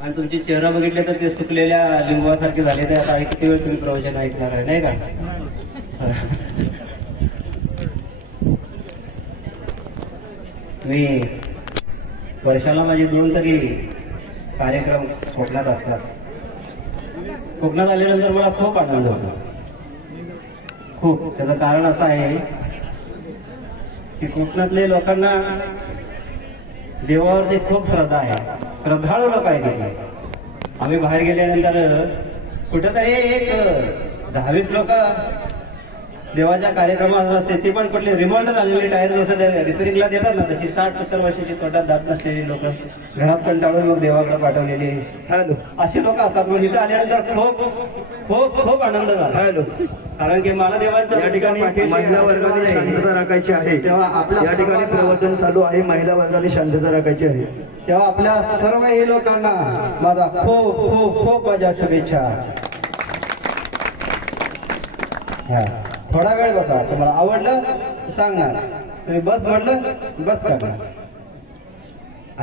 आणि तुमचे चेहरा बघितले तर ते सुकलेल्या लिंबासारखे झाले. ते आता किती वेळ तुम्ही प्रवचन ऐकणार आहे नाही का? मी वर्षाला माझे दोन तरी कार्यक्रम कोकणात असतात. कोकणात आल्यानंतर मला खूप आनंद होतो. खूप. त्याचं कारण असं आहे की कोकणातले लोकांना देवावरती खूप श्रद्धा आहे. श्रद्धाळू लोक आहेत तिथे आम्ही बाहेर गेल्यानंतर कुठंतरी एक दहावीस लोक देवाच्या कार्यक्रमात असते ती पण कुठली रिमोल्ड झालेली टायर जसं रिपेरिंगला देतात ना तशी साठ सत्तर वर्षाची तोंडात जात नसलेली लोक घरात कंटाळून मग देवाकडे पाठवलेली. हॅलो. अशी लोक असतात. मग इथं आल्यानंतर खूप खूप खूप आनंद झाला. हॅलो. कारण की महादेवांच्या या ठिकाणी महिला वर्गाने. शांतता राखायची आहे. तेव्हा आपल्या या ठिकाणी प्रवचन चालू आहे. महिला वर्गाने शांतता राखायची आहे. तेव्हा आपल्या सर्वही लोकांना माझा खूप खूप खूप माझ्या शुभेच्छा. हा. थोडा वेळ बसा. तुम्हाला आवडलं सांगणार. तुम्ही बस म्हटलं बस करणार.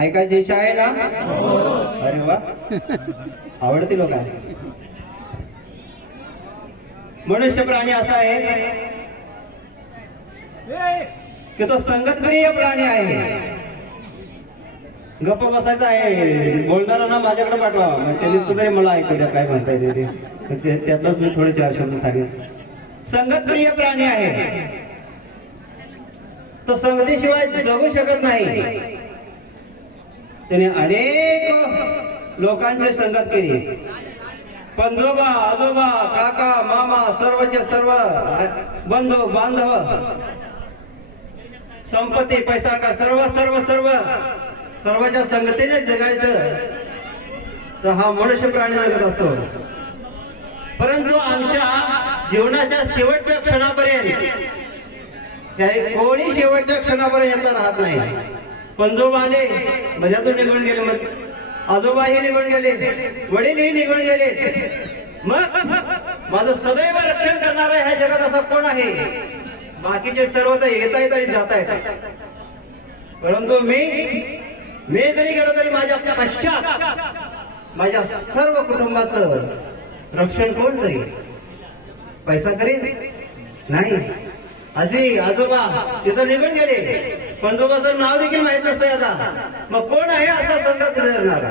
ऐकायची इच्छा आहे ना? अरे वा. आवडती लोक मनुष्य प्राणी असा आहे की तो संगतप्रिय प्राणी आहे. गप्प बसायचं आहे. बोलणारा माझ्याकडे पाठवा. मग त्यांनी तरी मला ऐकू द्या. काय म्हणताय ते? ते. मी थोडे चार शब्द सांगेन. संगतप्रिय प्राणी आहे. तो संगतीशिवाय जगू शकत नाही. त्याने अनेक लोकांची संगत केली. पंजोबा आजोबा काका मामा सर्वचे सर्व बंधू बांधव संपत्ती पैसा का सर्व सर्व सर्व सर्वांच्या संगतीने जगायचं. तर हा मनुष्य प्राणी जगत असतो. परंतु आमच्या जीवनाच्या शेवटच्या क्षणापर्यंत. कोणी शेवटच्या क्षणापर्यंत राहत नाही. पंजोबाले मजातून निघून गेले मग. आजोबाही निघून गेले वडीलही निघून गेले. मग माझं सदैव रक्षण करणारा ह्या जगात असा कोण आहे? बाकीचे सर्व तर येत आहेत आणि जात आहेत. परंतु मी मी जरी गेलो तरी माझ्या पश्चात माझ्या सर्व कुटुंबाचं रक्षण कोण करेल? पैसा करीन? नाही. आजी आजोबा तिथं निघून गेले. पंजोबाचं नाव देखील माहीत नसतं आता. मग कोण आहे असा संघात धरणारा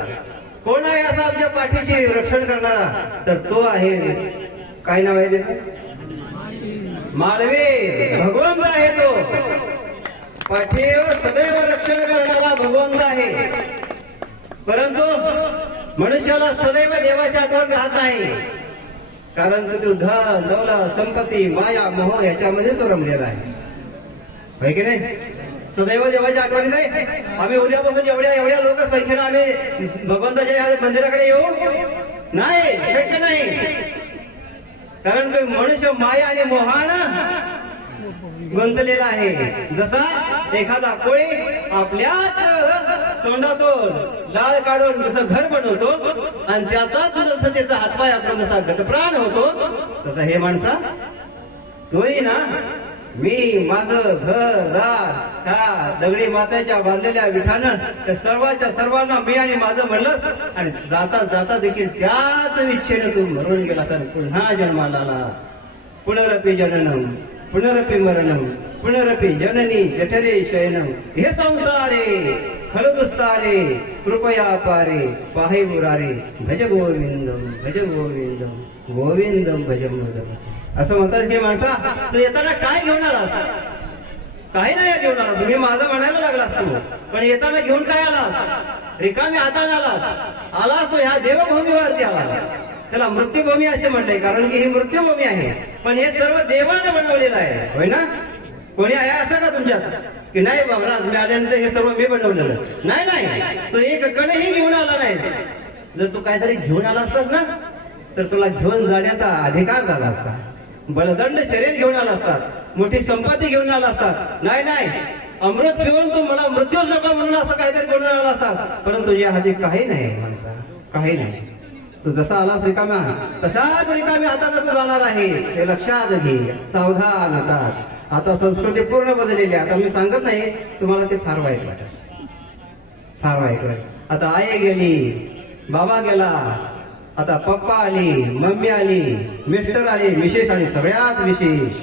कोण आहे असा आमच्या पाठीची रक्षण करणारा? तर तो आहे काय नाव आहे त्याचं? माळवे. भगवंत आहे तो. पाठीवर सदैव रक्षण करणारा भगवंत आहे. परंतु मनुष्याला सदैव देवाची आठवण राहत नाही. कारण तो धन दौलत संपत्ती माया मोह याच्यामध्ये तो रमलेला आहे. होय की नाही? सदैव देवाच्या आठवणी नाही आम्ही उद्यापासून एवढ्या एवढ्या लोक संख्येनं आम्ही भगवंताच्या मंदिराकडे येऊ? नाही शक्य नाही. कारण मनुष्य माया आणि मोहानं गुंतलेला आहे. जसा एखादा कोळी आपल्याच तोंडातून लाळ काढून जसं घर बनवतो आणि त्याचाच जसं त्याचा हातपाय आपण जसा गतप्राण होतो तसा हे माणसा तोही ना मी माझ घर दार ह्या दगडी माताच्या बांधलेल्या विठानं सर्वांच्या सर्वांना मी आणि माझं म्हणलं आणि जाता जाता देखील त्याच इच्छेनं तू मरून गेला तर पुन्हा जन्माला पुनरपी पुनरपि जननम पुनरपी मरणम पुनरपि जननी जठरे शयनम. हे संसार आहे खलदुस्तारे कृपया पारे पाहे मुरारे भज गोविंदम भज गोविंदम गोविंदम भज मुरम असं म्हणतात की माणसा तू येताना काय घेऊन आलास काही नाही घेऊन आलास तुम्ही माझं म्हणायला लागलास तू. पण येताना घेऊन काय आलास रिकामी हातात आलास आलास तू ह्या देवभूमीवरती आलास त्याला मृत्यूभूमी असे म्हणते कारण की ही मृत्यूभूमी आहे. पण हे सर्व देवाने बनवलेलं आहे. होय ना? कोणी आहे असं का तुमच्यात? की नाही बाबराज मी आल्यानंतर हे सर्व मी बनवलेलं. नाही नाही. तो एक कणही घेऊन आला नाही. जर तू काहीतरी घेऊन आला असतात ना तर तुला घेऊन जाण्याचा अधिकार झाला असता. बळदंड शरीर घेऊन आला असतात मोठी संपत्ती घेऊन आला असतात नाही नाही. अमृत पिऊन तू मला मृत्यूच नका म्हणून असं काहीतरी घेऊन आला असतात परंतु या हाती काही नाही माणसा. काही नाही. तू जसा आलास रिकाम्या तशाच रिकाम्या हाताने तू जाणार आहेस. हे लक्षात घे. सावधान आताच. आता संस्कृती पूर्ण बदललेली आहे. आता मी सांगत नाही तुम्हाला ते फार वाईट वाटत फार वाईट वाटत आता आई गेली बाबा गेला आता पप्पा आली मम्मी आली मिस्टर आली मिसेस आली सगळ्यात विशेष.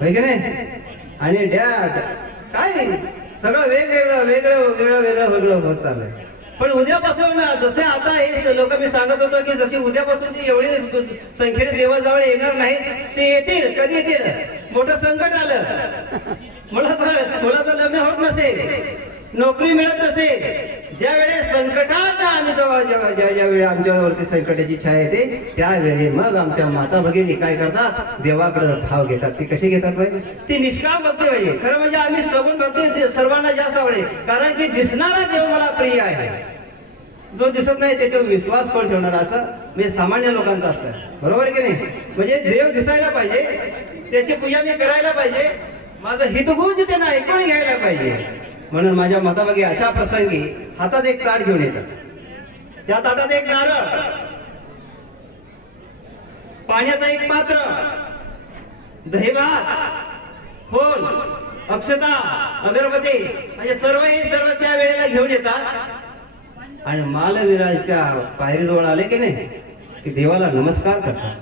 होय की नाही? आणि डॅड काय? सगळं वेगवेगळं वेगळं वेगळं वेगळं वेगळं होत चाललंय. पण उद्यापासून जसे आता हे लोक मी सांगत होतो की जशी उद्यापासून ती एवढी संख्येने देवाजवळ येणार नाहीत ते येतील कधी येतील? मोठं संकट आलं. मुलाचं मुलाचं लग्न होत नसेल. नोकरी मिळत नसेल ज्या वेळेस संकटात आम्ही जेव्हा ज्या ज्या वेळी आमच्यावरती संकटाची छाया येते त्यावेळी मग आमच्या माता भगिनी काय करतात? देवाकडे धाव घेतात. ती कशी घेतात पाहिजे ती निष्काम भक्ती पाहिजे. खरं म्हणजे आम्ही सगुण भक्ती सर्वांना जास्त आवडेल कारण की दिसणारा देव मला प्रिय आहे. जो दिसत नाही त्याच्यावर विश्वास कोण ठेवणार? असं म्हणजे सामान्य लोकांचं असतं. बरोबर आहे की नाही? म्हणजे देव दिसायला पाहिजे त्याची पूजा मी करायला पाहिजे माझं हितगुज त्यांना ऐकून घ्यायला पाहिजे. म्हणून माझ्या मतामागे अशा प्रसंगी हातात एक ताट घेऊन येतात. त्या ताटात एक नारळ. पाण्याचं एक पात्र. दही फोन अक्षता. अगरबत्ती. म्हणजे सर्व हे सर्व त्या वेळेला घेऊन येतात. आणि मालवीराच्या पायरीजवळ आले की नाही की देवाला नमस्कार करतात.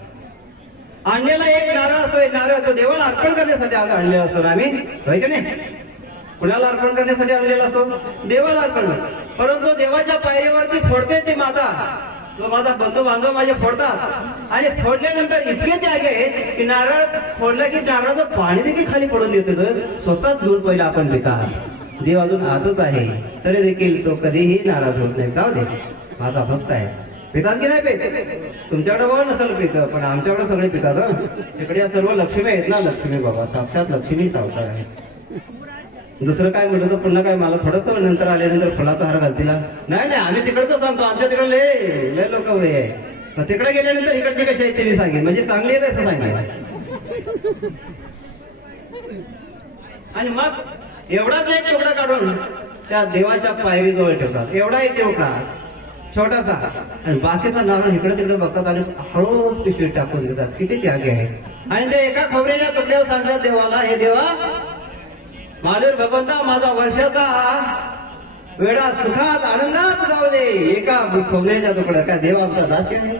आणलेला एक नारळ असतो एक नारळ तो देवाला अर्पण करण्यासाठी आणलेला असतो ना आम्ही? होय की नाही? कुणाला अर्पण करण्यासाठी आणलेला असतो? देवाला अर्पण परंतु देवाच्या पायरीवरती फोडते ती माता. तो माझा बंधू बांधव माझे फोडतात. आणि फोडल्यानंतर इतके त्यागे आहेत की नारळ फोडलं की नारळाचं पाणी देखील खाली पडून देतो तर स्वतःच दूर पहिला आपण पितात देव अजून आतच आहे. तरी देखील तो कधीही नाराज होत नाही. जाऊ दे. माझा भक्त आहे. पितात की नाही पित? तुमच्याकडे वळ नसेल पित पण आमच्याकडे सगळे पितात इकडे या सर्व लक्ष्मी आहेत ना लक्ष्मी बाबा. साक्षात लक्ष्मी अवतार आहे. दुसरं काय म्हटलं तर पुन्हा काय मला थोडस नंतर आल्यानंतर फुलाचा हार घालतील. नाही नाही आम्ही तिकडचं सांगतो आमच्या तिकडे लय लय लोक मग तिकडे गेल्यानंतर इकडचे कसे आहेत ते मी सांगेन. म्हणजे चांगली आहेत असं सांगेन. आणि मग एवढाच एक तुकडा काढून त्या देवाच्या पायरीजवळ ठेवतात. एवढा एक तेवढा छोटासा. आणि बाकीचा नारळ इकडे तिकडे बघतात आणि हळूहळू पिशवीत टाकून देतात. किती त्यागे आहेत आणि ते एका खोबऱ्याच्या तुकड्यावर सांगतात देवाला हे देवा महादेव भगवंता माझा वर्षाचा वेळा सुखात आनंदात जाऊ दे. एका खोबऱ्याच्या तुकड्या काय देव आमचा दास आहे?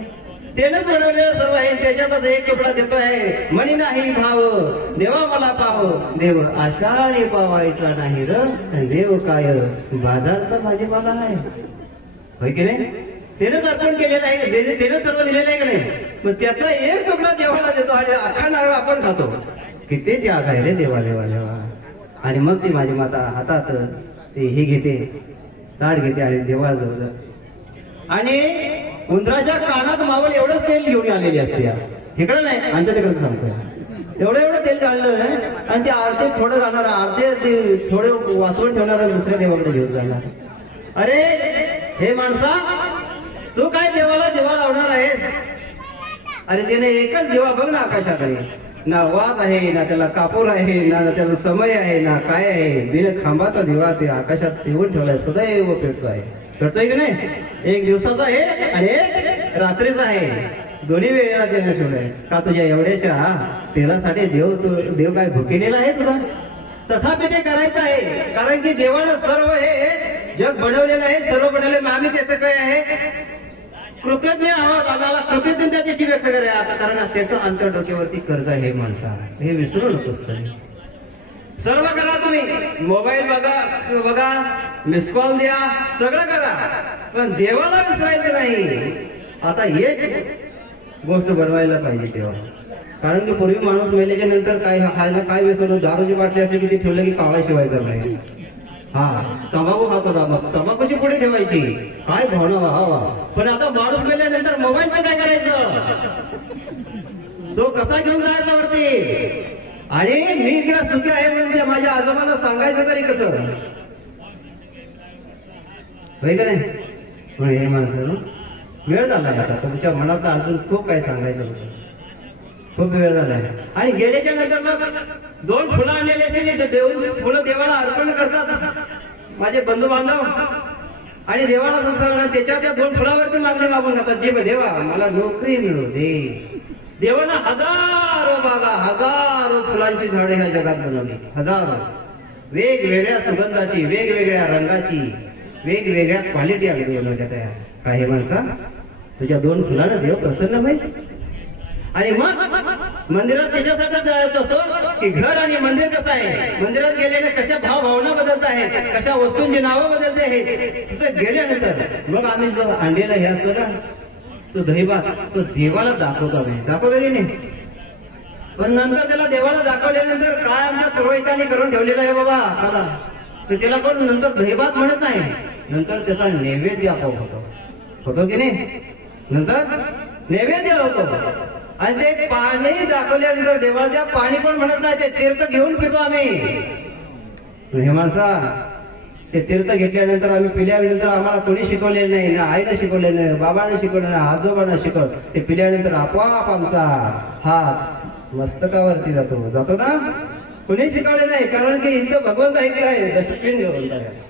त्यानंच बनवलेलं सर्व आहे त्याच्यातच एक तुकडा देतो आहे म्हणी नाही भाव देवा मला पाव. देव आषाढी पावायचा नाही र देव काय बाजारचा भाजीपाला आहे? होय की नाही? त्यानेच अर्पण केलेलं आहे त्याने- सर्व दिलेलं आहे की नाही? मग त्याचा एक तुकडा देवाला देतो आणि अख्खा नारळ आपण खातो. किती त्याग आहे रे देवा देवा देवा आणि मग ती माझी माता हातात ते हे घेते ताट घेते आणि देवाजवळ जाते. आणि उंदराच्या कानात मावळ एवढंच तेल घेऊन आलेली असते या. इकडं नाही आमच्या तिकडं सांगतोय एवढं एवढं तेल काढलं आहे आणि ते अर्धे थोडं जाणार अर्धे ते थोडे वाचवून ठेवणार दुसऱ्या देवाकडे घेऊन जाणार अरे हे माणसा तू काय देवाला देवा लावणार आहेस अरे त्याने एकच देवा बघ ना आकाशाकडे ना वाद आहे ना त्याला कापूर आहे ना त्याचा समय आहे ना काय आहे. बिन खांबाचा दिवा ते आकाशात ठेवून ठेवलाय सदैव पेटतो आहे. पेटतोय की नाही? एक दिवसाचा आहे आणि एक रात्रीचा आहे. दोन्ही वेळेला त्याने ठेवलंय. का तुझ्या एवढ्याच्या तेलासाठी देव तू देव काय भुकेलेला आहे तुला तथापि ते करायचं आहे. कारण की देवानं सर्व हे जग बनवलेलं आहे सर्व बनवले मग आम्ही त्याचं काय आहे? कृतज्ञ आहोत आम्हाला कृतज्ञता त्याची व्यक्त करूया. आता कारण त्याचं आमच्या डोक्यावरती कर्ज आहे माणसा. हे विसरू नकोस तरी सर्व करा तुम्ही. मोबाईल बघा बघा मिस कॉल द्या सगळं करा. पण देवाला विसरायचं नाही. आता एक गोष्ट बनवायला पाहिजे तेव्हा कारण की पूर्वी माणूस मेल्याच्या नंतर काय खायला काय विसरलो दारूची बाटली असली की ते ठेवलं की कावळा शिवायचा नाही. हा तंबाखू खात होता मग. तंबाखूची पुढे ठेवायची. काय भावना व्हावा. वा पण आता माणूस मेल्यानंतर मोबाईलचं काय करायचं? तो कसा घेऊन जायचा वरती आणि मी इकडे सुखी आहे म्हणजे माझ्या आजोबाला सांगायचं तरी कसं? का नाही? पण हे माणसं वेळ झाला आता. तुमच्या मनात अजून खूप काय सांगायचं होतं. खूप वेळ झालाय आणि गेल्याच्यानंतर मग दोन फुलं आणलेले असते देव फुलं देवाला अर्पण करतात. माझे बंधू बांधव आणि देवाला संसार त्याच्या त्या दोन फुलावरती मागणी मागून जातात. जे देवा मला नोकरी मिळू दे. देवानं हजारो बागा हजारो फुलांची झाडे ह्या जगात बनवली. हजारो. वेगवेगळ्या सुगंधाची वेगवेगळ्या रंगाची वेगवेगळ्या क्वालिटी अगदी बनवल्या तयार. काय हे माणसा? तुझ्या दोन फुलांना देव प्रसन्न होईल? आणि मग मंदिरात त्याच्यासाठी जायचं असतो की घर आणि मंदिर कसं आहे? मंदिरात गेल्याने कशा भाव भावना बदलत आहेत? कशा वस्तूंची नावं बदलते आहेत? तिथं गेल्यानंतर मग आम्ही जो आणलेला हे असतो ना तो दहीभात तो देवाला दाखवतो आम्ही. दाखवतो की नाही? पण नंतर त्याला देवाला दाखवल्यानंतर काय आमच्या पुरोहितांनी करून ठेवलेलं आहे बाबा? मला तर त्याला पण नंतर दैवात म्हणत नाही. नंतर त्याचा नैवेद्य आपण होतो. होतो की नाही? नंतर नैवेद्य होतो. आणि ते पाणी दाखवल्यानंतर देवाला पाणी पण म्हणत नाही ते तीर्थ घेऊन पितो आम्ही. हे माणसा ते तीर्थ घेतल्यानंतर आम्ही पिल्यानंतर आम्हाला कोणी शिकवले नाही ना आईनं शिकवले नाही बाबानं शिकवलं नाही आजोबांना शिकवलं. ते पिल्यानंतर आपोआप आमचा हात मस्तकावरती जातो. जातो ना? कोणी शिकवले नाही कारण की इथं भगवंत ऐकलाय दशपिंड भगवंत आहे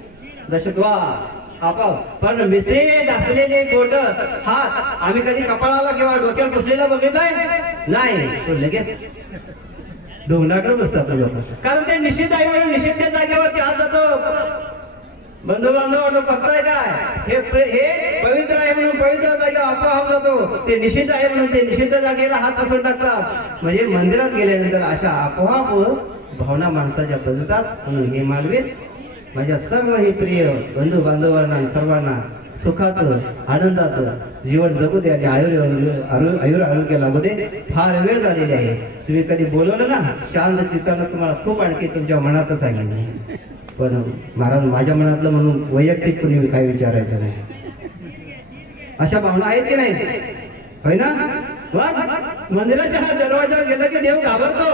दशद्वा आपोआप पण मिस्त्री असलेले बोट हात आम्ही कधी कपाळाला किंवा डोक्याला पुसलेला बघितलाय नाही? तो लगेच डोंगराकडे बसतात कारण ते निश्चित आहे म्हणून निषिद्ध जागेवरती हात जातो. बंधू बांधव बघताय काय? हे हे पवित्र आहे म्हणून पवित्र जागेवर आपोआप जातो. ते निषिद्ध आहे म्हणून ते निषिद्ध जागेला हात पसरून टाकतात. म्हणजे मंदिरात गेल्यानंतर अशा आपोआप भावना माणसाच्या बदलतात म्हणून हे मानवी माझ्या सर्व हे प्रिय बंधू बांधवांना सर्वांना सुखाचं आनंदाचं जीवन जगू दे आणि आयुर् आयुर आरोग्य लागू दे. फार वेळ झालेली आहे. तुम्ही कधी बोलवलं ना? शांत चित्तानं तुम्हाला खूप आणखी तुमच्या मनातच आहे पण महाराज माझ्या मनातलं म्हणून वैयक्तिक कुणी काही विचारायचं नाही. अशा भावना आहेत की नाहीत? होय ना? मंदिराच्या हा दरवाजा गेला की देव घाबरतो.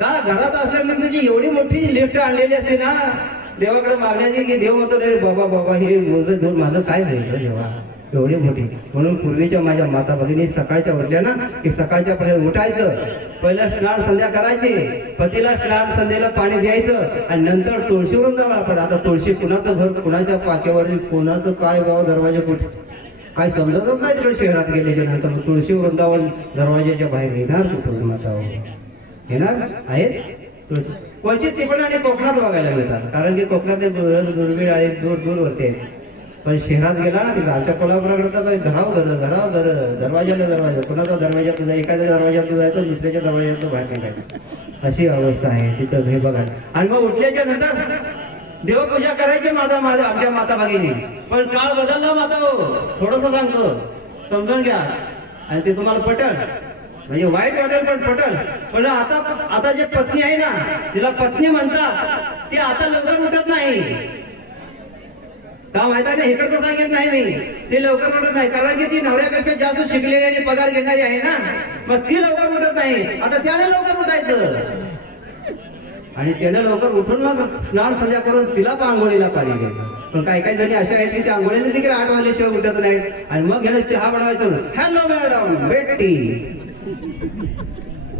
का घरात असल्यानंतर जी एवढी मोठी लिफ्ट आणलेली असते ना देवाकडे मागण्याची की देव म्हणतो रे बाबा बाबा हे रोज घेऊन माझं काय झालं देवा? एवढी मोठी. म्हणून पूर्वीच्या माझ्या माता भगिनी सकाळच्या उठल्या ना की सकाळच्या पर्यंत उठायचं. पहिलं स्नान संध्या करायची पतीला स्नान संध्याला पाणी द्यायचं आणि नंतर तुळशीवरून वृंदावन पण आता तुळशी कुणाचं घर कुणाच्या पाक्यावर कुणाचं काय बाबा दरवाजा कुठे? काय समजतच नाही तुळशी शहरात गेल्याच्यानंतर. तुळशी वृंदावन दरवाजाच्या बाहेर येणार कुठून माता? येणार? आहेत? क्वचित ते पण आणि कोकणात बघायला मिळतात. कारण की कोकणात ते दुर्मिळ आणि दूर दूरवरती आहेत. पण शहरात गेला ना तिथं आमच्या कोल्हापुराकडे तर घराव घर घराव घर दरवाजाला दरवाजा. कोणाचा दरवाजा तुझा? एखाद्या दरवाजात जायचं दुसऱ्याच्या दरवाजात बाहेर निघायचं. अशी अवस्था आहे. तिथं हे बघा. आणि मग उठल्याच्या नंतर देवपूजा करायची माझा माझ्या आमच्या माता भगिनी. पण काळ बदलला माता हो. थोडस सांगतो. समजून घ्या. आणि ते तुम्हाला पटल. म्हणजे वाईट वाटेल पण पटल पण आता आता जे पत्नी आहे ना तिला पत्नी म्हणतात ती आता लवकर उठत नाही. का माहीत आहे ना इकडचं सांगित नाही मी. ती लवकर उठत नाही. कारण की ती नवऱ्यापेक्षा जास्त शिकलेली आणि पगार घेणारी आहे ना. मग ती लवकर उठत नाही. आता त्याने लवकर उठायचं. आणि त्याने लवकर उठून मग स्नान संध्या करून तिला पण आंघोळीला पाणी घ्यायचं. पण काही काही जणी अशा आहेत की त्या आंघोळीला देखील आठ वाजल्याशिवाय उठत नाहीत. आणि मग ह्यानं चहा बनवायचं हॅलो मॅडम बेटी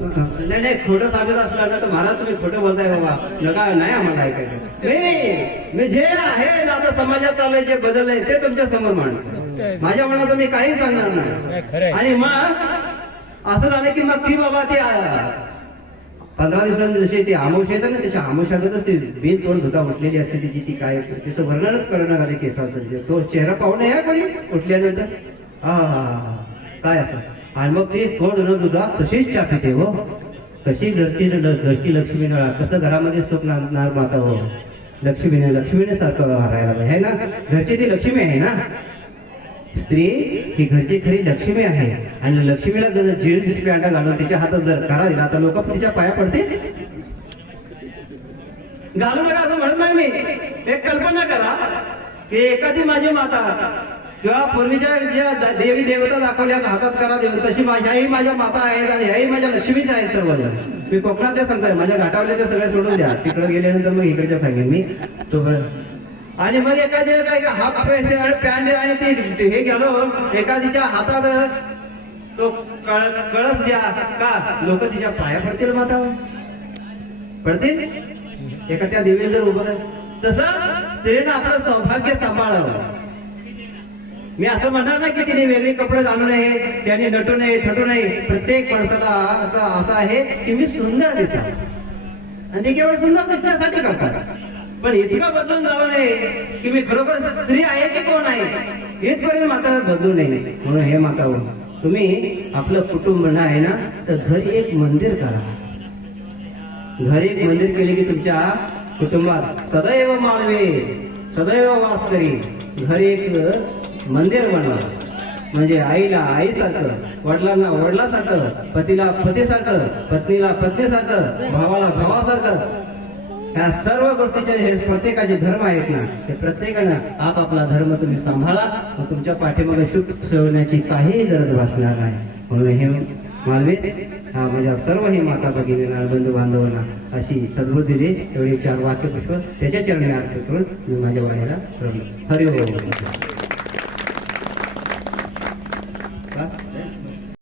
नाही नाही खोटं सांगत असलं ना तर महाराज तुम्ही खोटं बोलताय बाबा. नका नाही आम्हाला ऐकायचं. मी जे आहे आता समाजात चाललंय जे बदललंय ते तुमच्यासमोर मांडतो. माझ्या मनात मी काही सांगणार नाही. आणि मग असं झालं की मग ती बाबा ती पंधरा दिवसांनी जशी ती आमोश येतं ना त्याच्या आमोशागतच ती बिन तोंड धुता उठलेली असते तिची ती काय तिचं वर्णनच करणार आले केसाचं. ते. चेहरा पाहून या कोणी उठल्यानंतर. आ काय असं? आणि मग ती थोड न दुधा तशीच चहा पिते हो कशी घरची घरची लक्ष्मी नळा कसं घरामध्ये सुख नांदणार माता हो. लक्ष्मीने लक्ष्मीने सारखं राहायला पाहिजे. आहे ना? घरची ती लक्ष्मी आहे ना? स्त्री ही घरची खरी लक्ष्मी आहे. आणि लक्ष्मीला जर जीन्स पॅन्ट घालून तिच्या हातात जर करा दिला तर लोक तिच्या पाया पडते घालू नका असं म्हणत नाही मी. एक कल्पना करा की एखादी माझी माता किंवा पूर्वीच्या ज्या देवी देवता दाखवल्यात हातात करा देऊ तशी माझ्याही माझ्या माता आहेत आणि ह्याही माझ्या लक्ष्मीच्या आहेत सर्वजण. मी कोकणात त्या सांगताय माझ्या घाटावल्या ते सगळे सोडून द्या. तिकडे गेल्यानंतर मग इकडच्या सांगेन मी. तो आणि मग एखादी काय हाफ पॅन्ट आणि ती हे गेलो एखादीच्या हातात तो कळ कळस द्या का? लोक तिच्या पाया पडतील माता. पडतील? एका त्या देवीला जर उभं तसं स्त्रीनं आपलं सौभाग्य सांभाळावं. मी असं म्हणणार नाही की तिने वेगळे कपडे घालू नये त्याने नटू नये थटू नये. प्रत्येक माणसाला असं असं आहे की मी सुंदर दिसा आणि ते केवळ सुंदर दिसण्यासाठी करतात. पण इतका बदलून जाऊ नये की मी खरोखर स्त्री आहे की कोण आहे इथपर्यंत माता बदलू नये. म्हणून हे माता तुम्ही आपलं कुटुंब आहे ना तर घरी एक मंदिर करा. घरी एक मंदिर केले की तुमच्या कुटुंबात सदैव मानवे सदैव वास करी. घरी एक मंदिर बनवा म्हणजे आईला आईसारखं वडिलांना वडिलासारखं पतीला पतीसारखं पत्नीला पत्नीसारखं भावाला भावासारखं. ह्या सर्व गोष्टीचे हे प्रत्येकाचे धर्म आहेत ना ते प्रत्येकानं आपापला धर्म तुम्ही सांभाळा. मग तुमच्या पाठीमागे सुख ठेवण्याची काहीही गरज भासणार नाही. म्हणून हे मालवे हा माझ्या सर्व हे माता भगिनींना बंधू बांधवांना अशी सद्बुद्धी दे. एवढे चार वाक्यपुष्प त्याच्या चरणी अर्थ करून मी माझ्या वयाला हरिओम.